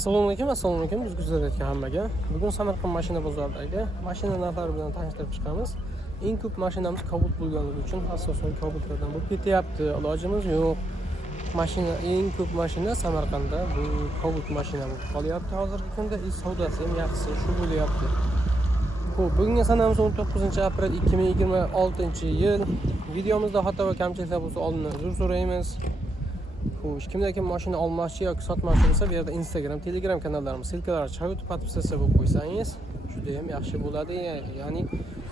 Assalomu alaykum, biz Guzarayotgan hammaga. Bugun Samarqand mashina bozoridagi mashina narxlari bilan tanishtirib chiqamiz. Eng ko'p mashinamiz Cobalt bo'lganligi uchun asosan Cobaltlardan bo'lib ketyapti. Ilojimiz yo'q. Eng ko'p mashina Samarqandda bu Cobalt mashina bo'lib qolyapti. Hozirgi kunda savdosi ham yaxshi shu bo'lyapti. Xo'p, bugungi sanamiz 19-aprel 2026-yil. Videomizda xato va kamchiliklar bo'lsa oldindan uzr so'raymiz. Xo'sh, kimda kim mashina olmoqchi yoki sotmoqchi bo'lsa, bu yerda Instagram, Telegram kanallarimiz silkalari chiqib, podpisatsiya bo'lib qo'ysangiz, juda ham yaxshi bo'ladi. Ya'ni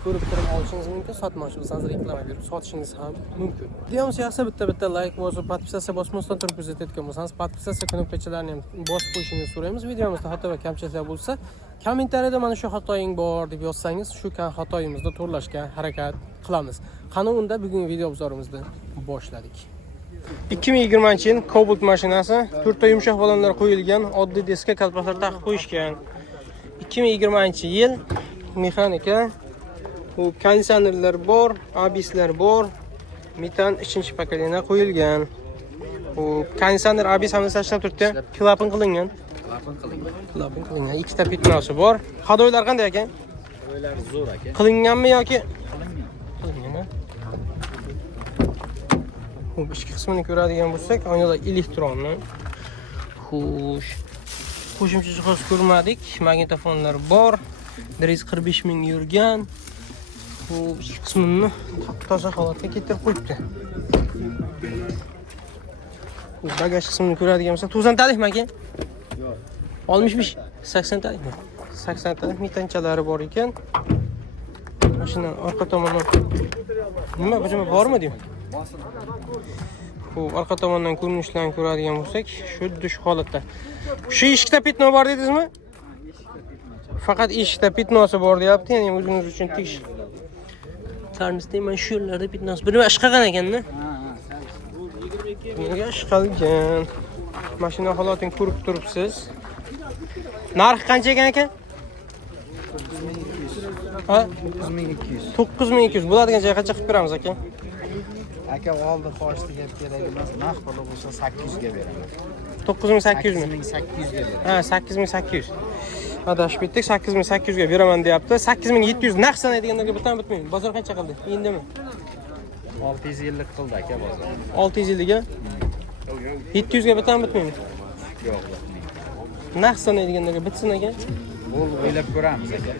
ko'rib turib olishingiz mumkin, sotmoqchi bo'lsangiz reklama berib sotishingiz ham mumkin. Videomiz yaxshi bitta like bosib, podpisatsiya bosmasdan turib kuzatayotgan bo'lsangiz, podpisatsiya knopkachalarini ham bosib qo'yishingizni so'raymiz. Videomizda xato va kamchiliklar bo'lsa, kommentariyada mana shu xatoying bor deb yozsangiz, shu xatoyimizni to'g'rilashga harakat qilamiz. Qani unda bugungi video obzorimizni boshladik. 2020-yil Cobalt mashinasi, to'rtta yumshoq balonlar qo'yilgan, oddiy diska kalpaklar taqib qo'yishgan. 2020-yil mexanika, bu konditsionerlar bor, abislar bor, metan 3-pokoleniya qo'yilgan. Bu konditsioner abis hamda tashlab turibdi, klapan qilingan. Klapan qilingan. Ikkita pitnosi bor. Hadoylar qanday ekan? Hadoylar zo'r aka. Qilinganmi yoki qilingan? Ichki qismini ko'radigan bo'lsak, oynalar elektronni. Xo'sh. Qo'shimcha jihoz ko'rmadik. Magnitofonlar bor. 145 ming yurgan. Xo'sh, ichki qismini toza holatga keltirib qo'yibdi. Bagaj qismini ko'radigan bo'lsak, 90 talikmi aka? Yo'q. 65, 80 talikmi? 80 talik metanchalari bor ekan. Mashina orqa tomondan nima bormi deyman? Xo'p, orqa tomondan ko'rinishlarni ko'radigan bo'lsak, xuddi shu holatda. Shu eshikda pitno bor dedingizmi? Faqat eshikda pitnosi bor deyapti, ya'ni o'zingiz uchun tekshir. Tarmisda mana shu yerlarda pitnosi. Buni ish qilgan ekanda. Bunga ish qilgan. Mashina holatini ko'rib turibsiz. Narxi qancha ekan aka? 9200. 9200 bo'ladigan joyga qancha qilib beramiz aka? Aka oldi qo'shdi gap kerak emas. Narx puli bo'lsa 800 ga beraman. 9800 mi? 8800 ga beraman. Ha, 8800. Adashib ketdik, 8800 ga beraman deyapti. 8700 naqd sanaydiganlarga bitam bitmaydi. Bozor qancha qildi? Endimi? 600 yillik qildi aka bozor. 600 yilga? 700 ga bitam bitmaydi. Yo'q. Naqd sanaydiganlarga bitsin aka. Bu o'ylab ko'ramiz aka.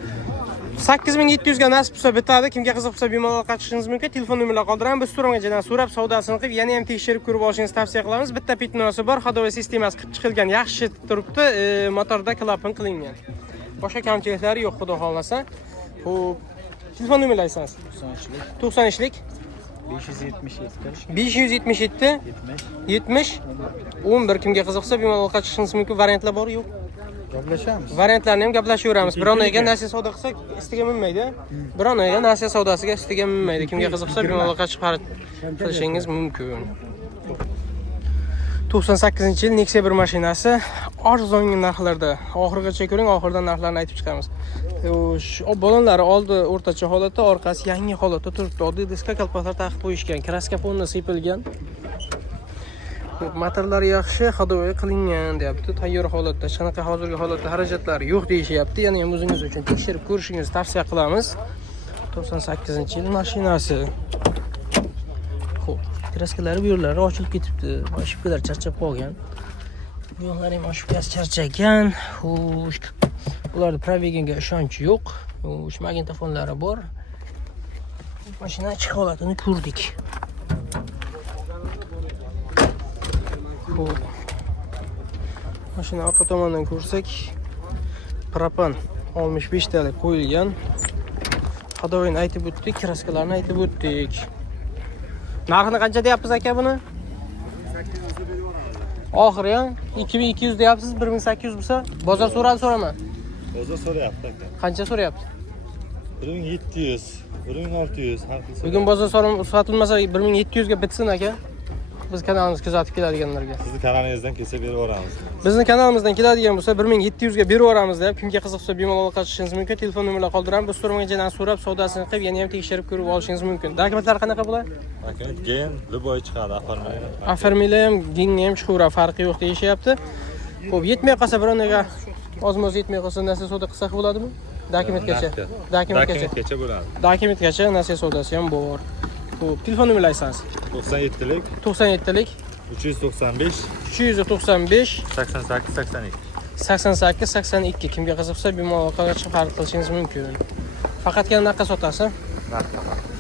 8700 ga nasib bo'lsa bitadi. Kimga qiziq bo'lsa bemalol qatishingiz mumkin. Telefon nomerlarini qoldiramiz. Biz so'ramagan so'rab savdosini qilib, yana ham tekshirib ko'rib olishingizni tavsiya qilamiz. Bitta pitnosi bor, hadovoy sistemasi qilib chiqilgan, yaxshi turibdi. Motorda klapan qilingan. Boshqa kamchiliklari yo'q, xudo xolasa. Xo'p, telefon nomerlaringiz 90lik 577 70 11. Kimga qiziq bo'lsa bemalol qatishingiz mumkin. Variantlar bor yo'q? Gaplashamiz. Variantlarni ham gaplashaveramiz. Bironoyga nasiya savdo qilsak, istiga minmaydi. Bironoyga nasiya savdosiga istiga minmaydi. Kimga qiziq bo'lsa bemalol qachib xarid qilishingiz mumkin. 98-yil Nexia 1 mashinasi arzon narxlarda. Oxirigacha ko'ring, oxiridan narxlarni aytib chiqamiz. Balonlari oldi o'rtacha holatda, orqasi yangi holatda turibdi. Oddiy diska kalpaklar taqib qo'yishgan, kraska fonni sepilgan. Motorlari yaxshi, hadovoy qilingan deyapti. Tayyor holatda, qanaqa hozirgi holatda xarajatlari yo'q deyishyapti. Yana ham o'zingiz uchun tekshirib ko'rishingizni tavsiya qilamiz. 98-yil mashinasi. Xo'p, kraskalari bu yerlari ochilib ketibdi. Oshibkalar charchab qolgan. Bu yo'llar ham oshibkasi charchagan. Xo'sh, bularda proveginga ishonch yo'q. Xo'sh, magnitofonlari bor. Mashina ichki holatini ko'rdik. Mashina orqa tomondan ko'rsak, propan 65 talik qo'yilgan. Hadovoyni aytib o'tdik, kraskalarni aytib o'tdik. Narxini qancha deyapsiz aka buni? 800 oxiri ham 2200 deyapsiz, 1800 bo'lsa, bozor so'raman. Bozor so'rayapti aka. Qancha so'rayapti? 1700, 1600 har xil. Bugun bozor sotilmasa 1700 ga bitsin aka. Biz kanalimizni kuzatib keladiganlarga. Sizni kanalingizdan kelsa berib yuboramiz. Bizni kanalimizdan keladigan bo'lsa 1700 ga berib yuboramiz deb, kimga qiziq bo'lsa bemalol qatishingiz mumkin. Telefon nomerlarini qoldiramiz. Biz so'ramagan joydan so'rab savdosini qilib, yana ham tekshirib ko'rib olishingiz mumkin. Dokumentlar qanaqa bo'ladi? Dokument gen, любой chiqadi, Оформили ham, genga ham chiqaveradi, farqi yo'q deyishyapti. Xo'p, yetmay qolsa bironaga ozmoz yetmay qolsa narsa savdo qilsak bo'ladimi? Dokumentgacha. Dokumentgacha bo'ladi. Dokumentgacha narsa savdosi ham bor. Xo'p, telefon nomeringizni 97lik 97lik 395 395 88 82. 88 82. Kimga qiziqsa bemalol aloqaga chiqib xarid qilishingiz mumkin. Faqatgina naqd sotasiz.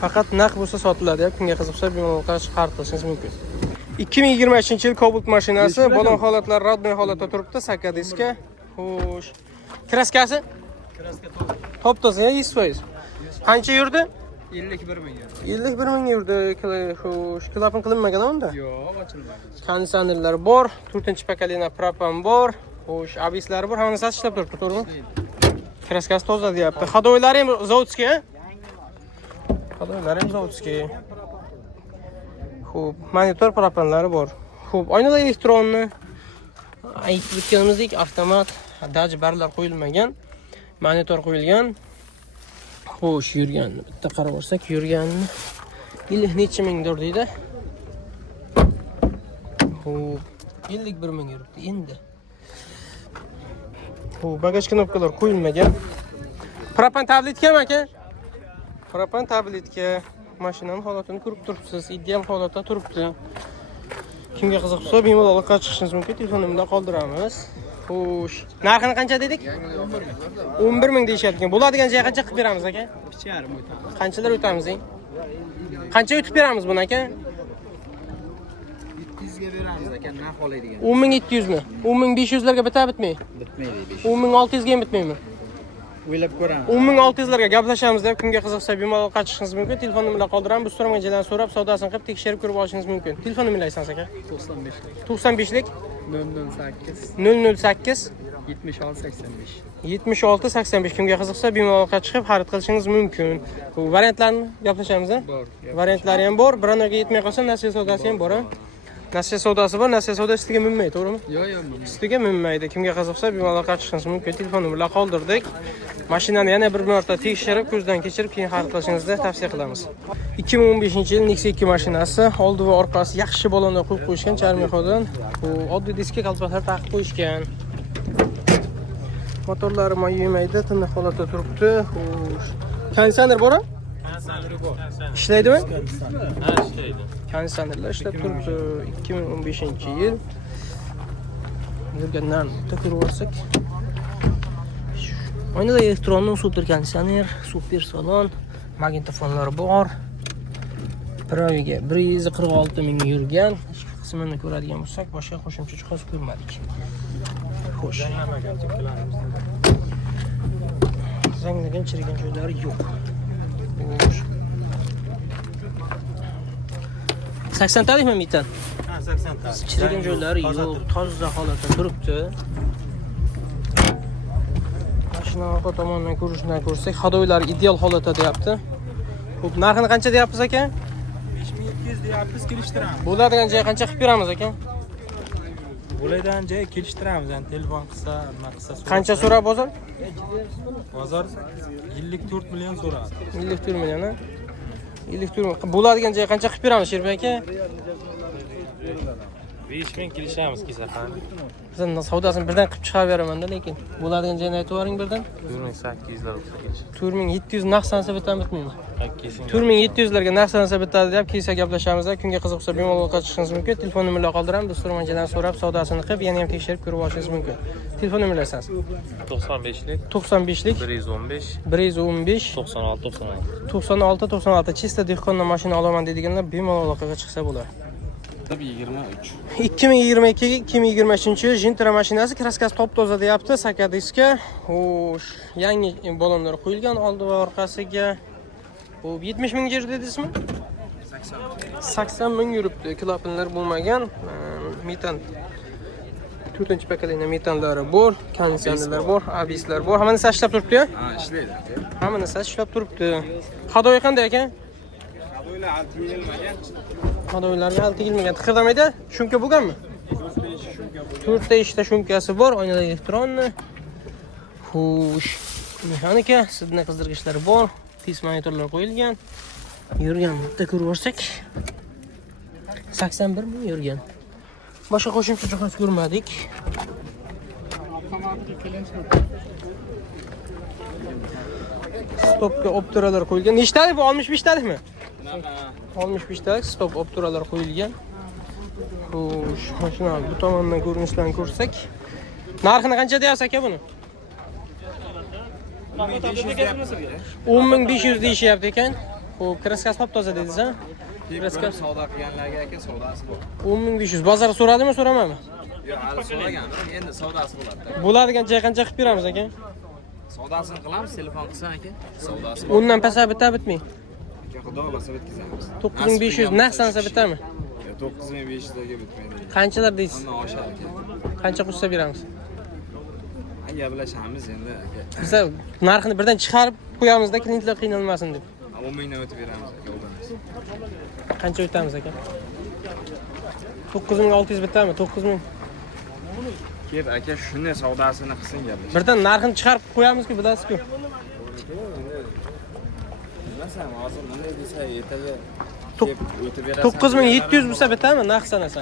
Faqat naqd bo'lsa sotiladi. Kimga qiziqsa bemalol aloqaga chiqib xarid qilishingiz mumkin. 2023-yil Cobalt mashinasi balon holatlari radnoy holatda turibdi, saka diska. Xo'sh. Kraskasi? Top toza, 100%. Qancha yurdi? 51 ming. 51 ming yurdi. Xo'sh, klapan qilinmagan unda? Yo'q, ochilmadi. Konditsionerlar bor, 4-pokoleniya propan bor. Xo'sh, abislari bor, hamma narsa ishlab turibdi, to'g'rimi? Kraskasi toza deyapti. Xodoylari ham zavodskiy, a? Xodoylari ham zavodskiy. Xo'p, monitor propanlari bor. Xo'p, oynalar elektronni. Aytib o'tganimizdek, avtomat, daj barlar qo'yilmagan. Monitor qo'yilgan. Xo'sh, yurgan. Bitta qarab olsak, yurganni 50 necha mingdir deydi. Xo'p, 51 ming yuribdi endi. Xo'p, bagaj knopkalar qo'yilmagan. Propan tabletkami aka? Propan tabletka. Mashinaning holatini ko'rib turibsiz. Ideal holatda turibdi. Kimga qiziqsa, bemalol aloqaga chiqishingiz mumkin. Telefon nomerini qoldiramiz. Xo'sh, narxini qancha dedik? 11 ming deyishayotgan. Bo'ladigan joyga qancha qilib beramiz aka? 2,5 o'tamiz. Qanchalar o'tamiz, eng? Qancha o'tib beramiz buni aka? 700 ga beramiz aka, naq oladigan. 10700 mi? 10500 larga bitmaydi. Bitmaydi. 10600 ga ham bitmaymi? O'ylab ko'ramiz. 10600 larga gaplashamiz deb, kimga qiziqsa bemalol aloqaga chiqishingiz mumkin. Telefon nomerini qoldiramiz. Bu so'ragan joydan so'rab, savdosini qilib tekshirib ko'rib olishingiz mumkin. Telefon nomeringizni aytsangiz aka? 95lik 008 008 76 85. 76 85. Kimga qiziqsa bemalol aloqaga chiqib xarid qilishingiz mumkin. Bu variantlarni gaplashamiz, a? Bor. Variantlari ham bor. Bironaga yetmay qolsa, nasiya savdosi ham bor, a? Nasiya savdosi bor, nasiya savdo ustiga minmaydi, to'g'rimi? Yo'q. Ustiga minmaydi. Kimga qiziqsa bemalol aloqaga chiqishingiz mumkin. Telefon nomerini qoldirdik. Mashinani yana bir marta tekshirib, ko'zdan kechirib, keyin xarid qilishingizni tavsiya qilamiz. 2015-yil Nexia 2 mashinasi, oldi va orqasi yaxshi balonda qo'yib qo'yishgan, charmixodan. Bu oddiy diska qalpoqlar taqib qo'yishgan. Motorlari moy yemaydi, tiniq holatda turibdi. Xo'sh. Konditsioner bormi? Konditsioneri bor. Ishlaydimi? Ha, ishlaydi. Konditsionerlar ishlab turibdi. 2015-yil. Yurgandan ko'rib olsak. Oynada elektronli super konditsioner, super salon, magnitofonlar bor. Proviga 146 ming yurgan. Ichki qismini ko'radigan bo'lsak, boshqa qo'shimcha jihoz ko'rmadik. Xo'sh. Zanglagan, chirigan joylari yo'q. Xo'sh. 80 talik mi metan? Ha, 80 ta. Chirigan joylari yo'q, toza holatda turibdi. Mashina orqa tomondan ko'rishdan ko'rsak, xodoylari ideal holatda deyapti. Xo'p, narxini qancha deyapsiz aka? 5700 deyapmiz, kelishtiramiz. Bo'ladigan joy qancha qilib beramiz aka? Bo'ladigan joy kelishtiramiz. Yani telefon qilsa, nima qilsa. Qancha so'rab bozor? Bozor 54 million so'radi. 54 million, ha? 54 million. Bo'ladigan joy qancha qilib beramiz Sherbek aka? 5000 kelishamiz kelsa qani. Bizning savdosini birdan qilib chiqarib beraman-da, lekin bo'ladigan joyni aytib yuboring birdan. 4800 lar bo'lsa kelish. 4700 naqd sansa bitami bitmaymi? Kesin. 4700 larga naqd sansa bitadi deb kelsa gaplashamiz. Kimga qiziqsa bemalol aloqaga chiqishingiz mumkin. Telefon nomerini qoldiramiz. Dasturmanchadan so'rab savdosini qilib, yana ham tekshirib ko'rib olishingiz mumkin. Telefon nomeringizni aytsangiz. 95lik 95lik 115 115 96 96 Chista dehqondan mashina olaman deydiganlar bemalol aloqaga chiqsa bo'ladi. 23. 2022-2023 yil Gentra mashinasi, kraskasi top toza deyapti, saka diska. Xo'sh, yangi balonlar qo'yilgan oldi va orqasiga. Xo'p, 70 ming yer dedingizmi? 80 ming yuribdi. Klapanlar bo'lmagan. Metan 4-pokoleniya metanlari bor, konditsionerlar bor, abislar bor. Hamma narsa ishlab turibdi-ya? Ha, ishlaydi. Hamma narsa ishlab turibdi. Xodoy qanday ekan? Xodoylar alti yilmagan. Xodoylarga alti yilmagan. Tiqirdamaydi? Shumka bo'lganmi? 4 ta ishda shumkasi bor, oynada elektronni. Xo'sh, mexanika, sidna qizdirgichlari bor, tez monitorlar qo'yilgan. Yurgan bitta ko'rib olsak 81 ming yurgan. Boshqa qo'shimcha jihoz ko'rmadik. Stopga opturalar qo'yilgan. Nechtalik bu? 65talikmi? 65talik stop opturalar qo'yilgan. Xo'sh, mashina bu tomondan ko'rinishlarni ko'rsak, narxini qancha deyapsiz aka buni? 10500 deyishyapti ekan. Xo'p, kraskasi top toza dedingiz, ha? Kraskasi savdo qilganlarga aka savdosi bor. 10500. Bozor so'radimi, so'ramami? Yo'q, hali so'ragandim. Endi savdosi bo'ladi. Bo'ladigan joy qancha qilib beramiz aka? Savdosini qilamiz, telefon qilsan aka. Savdosi bor. Undan pasa bitta bitmi? Aka xudo xolasa bitkazamiz. 9500 naqd sansa bitami? 9500 taga bitmaydi. Qanchalar deysiz? Undan oshadi aka. Qancha qo'shsa beramiz? Gaplashamiz endi aka. Biz narxini birdan chiqarib qo'yamizda, klientlar qiynalmasin deb. 10 mingdan o'tib beramiz aka, o'ldiramiz. Qancha o'tamiz aka? 9600 bitami? 9000. Kep aka shuni savdosini qilsin gaplash. Birdan narxini chiqarib qo'yamiz-ku, bilasiz-ku. Bilmasam, hozir bunday desa ertaga kep o'tib berasiz. 9700 bo'lsa bitami? Naqd sanasa.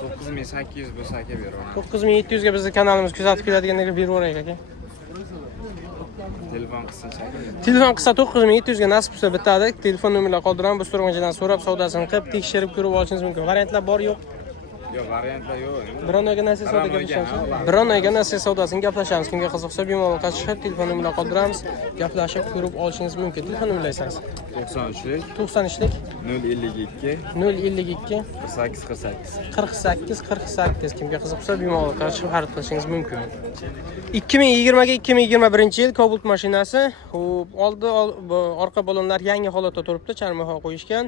9800 bo'lsa aka beraman. 9700 ga bizning kanalimiz kuzatib keladiganlarga berib yuboraylik aka. Telefon qilsin aka. Telefon qilsa 9700 ga nasib bo'lsa bitadi. Telefon nomerlarini qoldiramiz. Bu so'ramachidan so'rab savdosini qilib tekshirib ko'rib olishingiz mumkin. Variantlar bor yo'q? Yo'q, variantlar yo'q. Biron oyga nasiya savdo gaplashamiz. Biron oyga nasiya savdosini gaplashamiz. Kimga qiziqsa bemalol qatnashib, telefon nomerlarini qoldiramiz. Gaplashib ko'rib olishingiz mumkin. Telefon nomerlaringiz 93lik 93lik 052 052 48 48 kimga qiziqsa bemalol qatnashib xarid qilishingiz mumkin. 2020 ga 2021-yil Cobalt mashinasi. Xo'p, oldi orqa balonlar yangi holatda turibdi, charmoq qo'yishgan.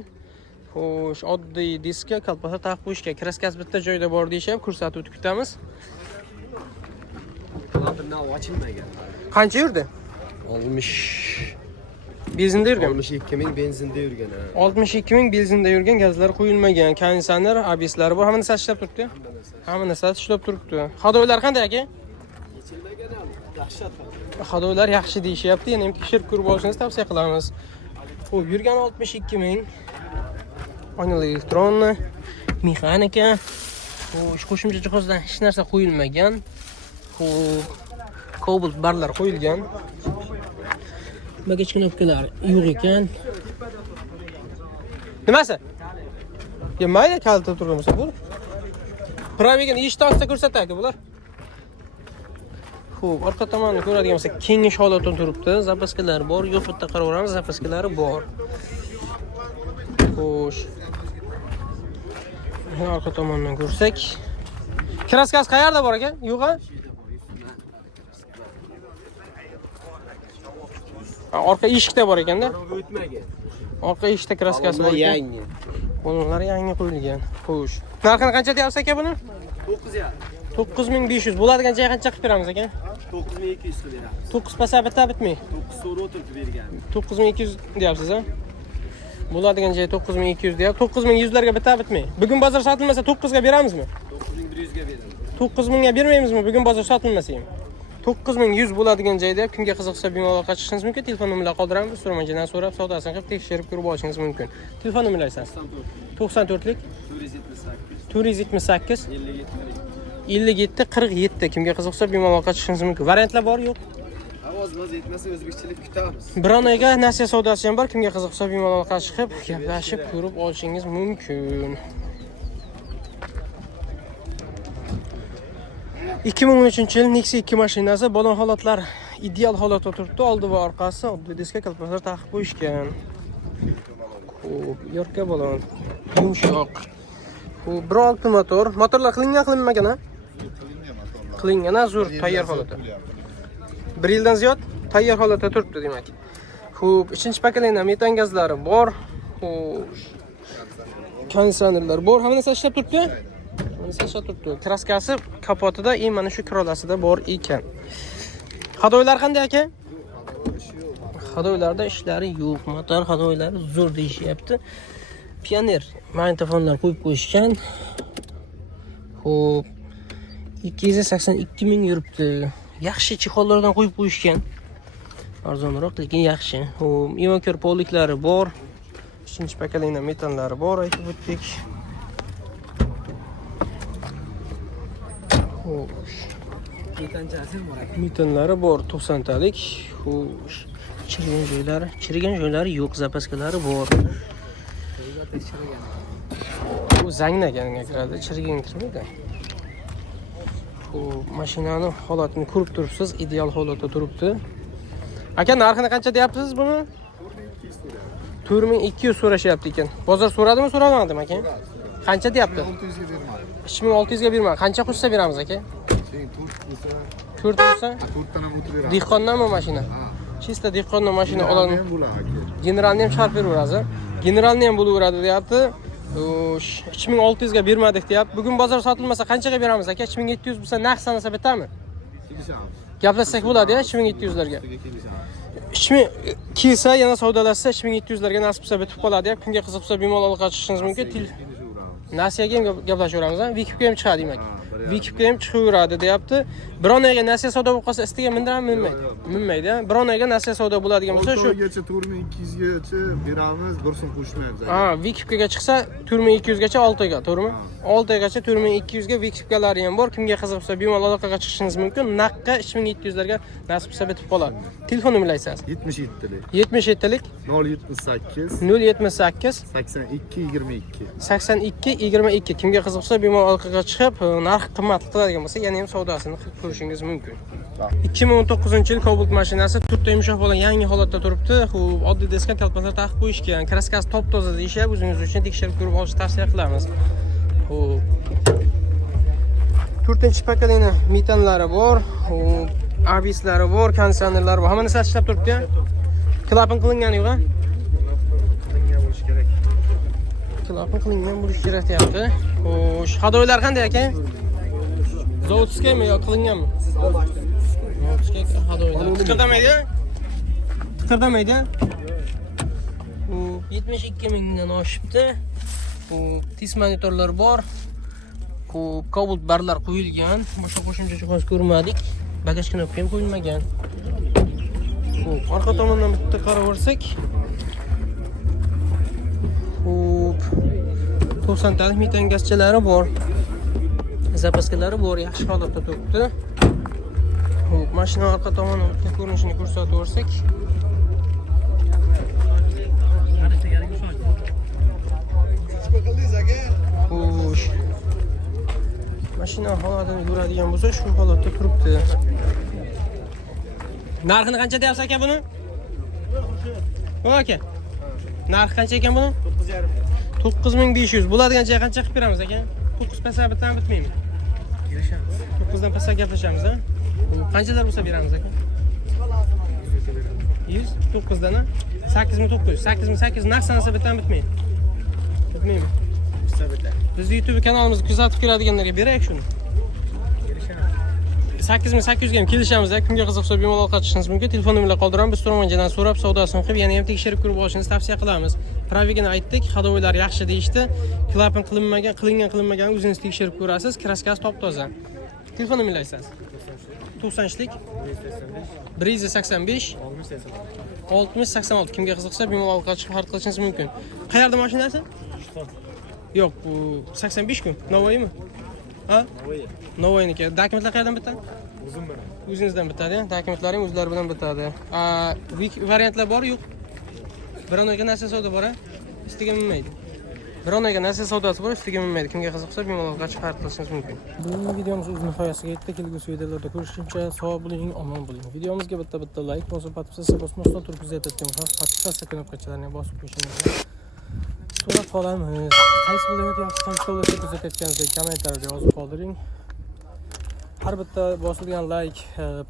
Xo'sh, oddiy diskka kalpasa taqib qo'yishgan. Kraskasi bitta joyda bor deyshab, ko'rsatib o'tib ketamiz. Bundan ochilmagan. Qancha yurdi? 60 Benzinda yurgan. 62 ming benzinda yurgan. 62 ming benzinda yurgan, gazlar qo'yilmagan, konditsioner, ABS'lari bor, hamma narsa ishlab turibdi. Hamma narsa ishlab turibdi. Xodoylar qanday aka? Yechilmagan ham yaxshi. Xodoylar yaxshi deyishyapti. Yana ham tekshirib ko'rib olishingizni tavsiya qilamiz. Xo'p, yurgan 62 ming. Oynalar elektron, mexanika. Xo'sh, qo'shimcha jihozdan hech narsa qo'yilmagan. Xo'p, Cobalt barlar qo'yilgan. Bagaj knopkalar yo'q ekan. Nimasi? Ya mayda kalta turibmiz bu. Pravigini eshik ostida ko'rsatadi bular. Xo'p, orqa tomonni ko'radigan bo'lsak, kengish holatda turibdi. Zapaskalar bor, yo'q bitta qaraveramiz, zapaskalari bor. Xo'sh. Orqa tomondan ko'rsak, kraskasi qayerda bor ekan? Yo'q-a? Orqa eshikda bor ekanda. O'tmagan. Orqa eshikda kraskasi bor ekan. Yangi. Balonlar yangi qo'yilgan. Xo'sh. Narxini qancha deyapsiz aka buni? 9500. Bo'ladigan joy qancha qilib beramiz aka? 9200 qilib beramiz. 9 pasa bitta bitmi? 9 so'ra o'tirib bergan. 9200 deyapsiz ha? Bo'ladigan joy 9200 deyapti. 9100 larga bitta bitmi? Bugun bozor sotilmasa 9 ga beramizmi? 9100 ga beramiz. 9000 ga bermaymizmi? Bugun bozor sotilmasa ham. 9100 bo'ladigan joyda kimga qiziqsa bemalol qatnashishingiz mumkin. Telefon nomerlarini qoldiramiz. So'ramachidan so'rab savdosini qilib tekshirib ko'rib olishingiz mumkin. Telefon nomerlaringiz 94lik 478 57 47. Kimga qiziqsa bemalol qatnashishingiz mumkin. Variantlar bor yo'q? Ovoz yetmasa o'zbekchilik kutamiz. Biron oyga nasiya savdosi ham bor. Kimga qiziqsa bemalol qatnashib, gaplashib ko'rib olishingiz mumkin. 2013-yil Nexia 2 mashinasi balon holatlar ideal holatda turibdi. Oldi va orqasi oddiy diskka kalpaslar taqib qo'yishgan. Xo'p, yorqa balon, yumshoq. Xo'p, 1.6 motor. Motorlar qilinmagan ha? Qilingan, zo'r tayyor holatda. 1 yildan ziyod tayyor holatda turibdi demak. Xo'p, 3-pokoleniya metan gazlari bor. Xo'sh. Konditsionerlar bor, hamma narsa ishlab turibdi. Kraskasi kapotida mana shu krolasida bor ekan. Xodoylar qanday aka? Xodoylarda ishlari yo'q, motor xodoylari zo'r deyishyapti. Pioner magnitofonlar qo'yib qo'yishgan. Xo'p, 282 ming yuribdi. Yaxshi chexollardan qo'yib qo'yishgan. Arzonroq, lekin yaxshi. Xo'p, Ivokor poliklari bor. 3-pokoleniya metallari bor, aytib o'tdik. Mitanlari bor 90 talik. Xo'sh, chirigan joylari yo'q, zapaskalari bor. Bu zangnaganga kiradi, chirigan kirmaydi. Bu mashinani holatini ko'rib turibsiz, ideal holatda turibdi. Aka, narxini qancha deyapsiz buni? 4200 so'rashyapti ekan. Bozor so'radimi, so'ramadimi aka? Qancha deyapti? 3600 ga berma. Qancha qo'shsa beramiz aka? 4 bo'lsa? 4 tane motor beramiz. Dehqondanmi mashina? Chista dehqondan mashina oladi. Ham bo'ladi aka. Generalni ham chiqarib beraveradi. Generalni ham bo'laveradi deyapti. 2600 ga bermadik deyapti. Bugun bozor sotilmasa qanchaga beramiz aka? 2700 bo'lsa narx sanasa bitami? Kelishamiz. Gaplashsak bo'ladi-ya 2700 larga. Kelishamiz. Kelsa yana savdolashsa 2700 larga nasib bo'lsa bitib qoladi-ya. Kunga qiziq bo'lsa bemalol aloqa chiqishingiz mumkin. Nasiyaga ham gaplashaveramiz, Vikipga ham chiqadi demak. Vikipga ham chiqaveradi deyapti. Biron oyga nasiya savdo bo'lib qolsa istiga mindirami, minmaydi. Biron oyga nasiya savdo bo'ladigan bo'lsa shu 4200 gacha beramiz, bir so'm qo'shmaymiz. Vikipga chiqsa 4200 gacha 6 oyga, to'g'rimi? 6 oygacha 4200 ga Vikipgalari ham bor. Kimga qiziq bo'lsa bemalol aloqaga chiqishingiz mumkin. Naqqa 2700 larga nasib bo'lsa bitib qoladi. Telefon nomerini aytsangiz. 77lik. 77lik 078 078 82 22. 82 22. Kimga qiziq bo'lsa bemalol aloqaga chiqib, narx qimmat qiladigan bo'lsa, yana ham savdosini qilib ko'rishingiz mumkin. 2019-yil Cobalt mashinasi turtda yumshoq bo'lgan yangi holatda turibdi. Xo'p, oddiy deskan kalpaklar taqib qo'yishgan. Kraskasi top-toza deyishib, o'zingiz uchun tekshirib ko'rib olishni tavsiya qilamiz. Xo'p. 4-pokoleniya metanlari bor, abislari bor, konditsionerlari bor. Hammasi ishlab turibdi. Klapan qilingani yo'q-a? Qilingan bo'lishi kerak. Klapan qilingan bo'lishi kerak deyapti. Xo'sh, hadoylar qanday aka? Zavodskaymi yo qilinganmi? Zavodskay hadoylar. Tiqirdamaydi? Tiqirdamaydi? 72 mingdan oshibdi. Tis monitorlar bor. Cobalt barlar qo'yilgan. Boshqa qo'shimcha jihoz ko'rmadik. Bagaj knopka ham qo'yilmagan. Xo'p, orqa tomondan bitta qaraversak. Xo'p. 90 talik metan gazchalari bor. Zapaskalari bor, yaxshi holatda turibdi. Xo'p, mashina orqa tomonidan bitta ko'rinishini ko'rsatib o'rsak. Xo'sh. Mashina holatini yuradigan bo'lsa, shu holatda turibdi. Narxini qancha deyapsiz aka buni? Yo'q aka. Narxi qancha ekan buni? 9500. Bo'ladigan joyga qancha qilib beramiz aka? 9 pasa bitami bitmaymi? Kelishamiz. 9 dan pasa gaplashamiz, ha? Qanchalar bo'lsa beramiz aka? 100, 9 dan 8900. 8800 narx sanasa bitami bitmaymi? Bitmaymi? Biz YouTube kanalimizni kuzatib keladiganlarga beraylik shuni. 8800 ga ham kelishamiz. Kimga qiziq bo'lsa bemalol aloqa qilishingiz mumkin. Telefon nomerlarini qoldiramiz. Biz to'rmonjadan so'rab savdosini qilib, yana ham tekshirib ko'rib olishingizni tavsiya qilamiz. Pravigini aytdik, hadoylar yaxshi deyishdi. Klapan qilinmagan o'zingiz tekshirib ko'rasiz. Kraskasi top-toza. Telefon nomerlarini aytsangiz. 90lik 185 6086. Kimga qiziqsa bemalol aloqa chiqib xarid qilishingiz mumkin. Qayerda mashinasi? Yo'q, bu 85 ku. Navoiymi? Ha? Navoiyniki. Dokumentlar qayerdan bitadi? O'zim bilan. O'zingizdan bitadi, dokumentlaring o'zlari bilan bitadi. Variantlar bor, yo'q? Biron oyga nasiya savdo bor, ustiga minmaydi. Biron oyga nasiya savdosi bor, ustiga minmaydi. Kimga qiziqsa bemalol chiqarib qilishingiz mumkin. Bu videomiz o'z nihoyasiga yetdi. Kelgusi videolarda ko'rishguncha sog' bo'ling, omon bo'ling. Videomizga bitta like bosib, podpisatsiya bosmasdan turib kuzatayotgan bo'lsangiz, podpisatsiya knopkachalarini bosib qo'yishingizni so'rab qolamiz. Qaysi viloyat yaxshi qancha kuzatayotganingizni kommentariyada yozib qoldiring. Har bitta bosilgan like,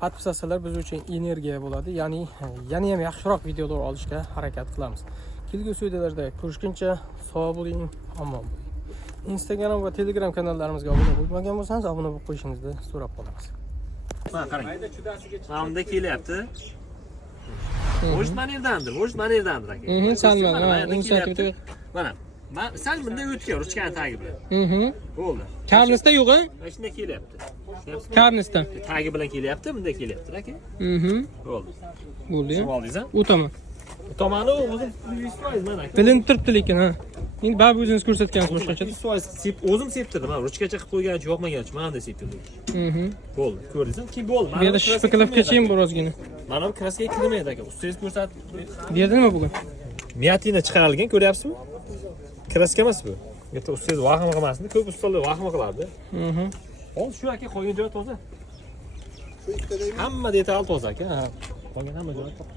podpisatsiyalar biz uchun energiya bo'ladi. Ya'ni yana ham yaxshiroq videolar olishga harakat qilamiz. Kelgusi videolarda ko'rishguncha sog' bo'ling, omon bo'ling. Instagram va Telegram kanallarimizga obuna bo'lmagan bo'lsangiz, obuna bo'lib qo'yishingizni so'rab qolamiz. Mana qarang. Mana bunda kelyapti. O'sh mana yerdandir, o'sh mana yerdandir aka. Salman, mana. Sal bunda o'tgan, ruchkani tagi bilan. Bo'ldi. Karnisda yo'q-a? Mana shunday kelyapti. Karnisda. Tagi bilan kelyapti, bunda kelyapti aka. Bo'ldi. Olib oldingiz-a? O'taman. Tomoni o'zim 100% mana aka. Bilinib turibdi lekin ha. Endi baribir o'zingiz ko'rsatgansiz boshqacha. 100% o'zim septirdim. Mana ruchkacha qilib qo'ygancha yoqmagancha mana bunday septirdim. Bo'ldi. Ko'rdingizmi? Keyin bo'ldi. Bu yerda shpiklab ketaymi birozgina. Mana bu kraskaga kirmaydi aka. Ustangiz ko'rsatib. Bu yerda nima bo'lgan? Miatina chiqarilgan, ko'ryapsizmi? Kraska emas bu. Yerda ustangiz vahima qilmasin. Ko'p ustalar vahima qilardi. Hozir shu aka qolgan joyi toza. Hamma detal toza aka. Qolgan hamma joyi toza.